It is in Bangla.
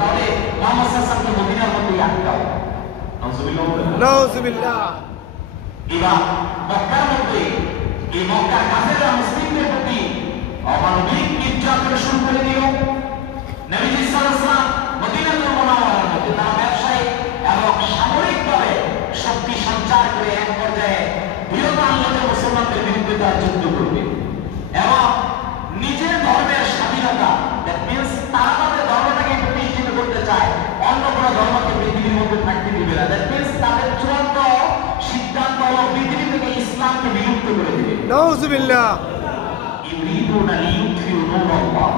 তাহলে মুহাম্মদ সাল্লাল্লাহু আলাইহি ওয়াসাল্লামকে মদিনার মধ্যেই আটকাও। নাউযুবিল্লাহ। এবার মক্কার মধ্যে এই মক্কার কাফেররা মুসলিমদের প্রতি অমানবিক নির্যাতন শুরু করে দিল। নবীজি সাল্লাল্লাহু আলাইহি ওয়াসাল্লাম মদিনাতুল মুনাওয়ারার মধ্যে তারা ব্যবসায়িক এবং সামরিকভাবে শক্তি সঞ্চার করে এক পর্যায়ে বৃহৎ আল্লাহর মুসলমানদের বিরুদ্ধে তারা যুদ্ধ করবে এবং নিজের ধর্মের স্বাধীনতা, দ্যাট মিন্স তারা তাদের ধর্মটাকে প্রতিষ্ঠিত করতে চায়, অন্য কোনো ধর্মকে পৃথিবীর মধ্যে থাকতে দিবে না। দ্যাট মিন্স তাদের চূড়ান্ত সিদ্ধান্ত হলো পৃথিবী থেকে ইসলামকে বিলুপ্ত করে দিবে। নাউযুবিল্লাহ। ইউরিদুনা লিইউতফিউ নূরাল্লাহ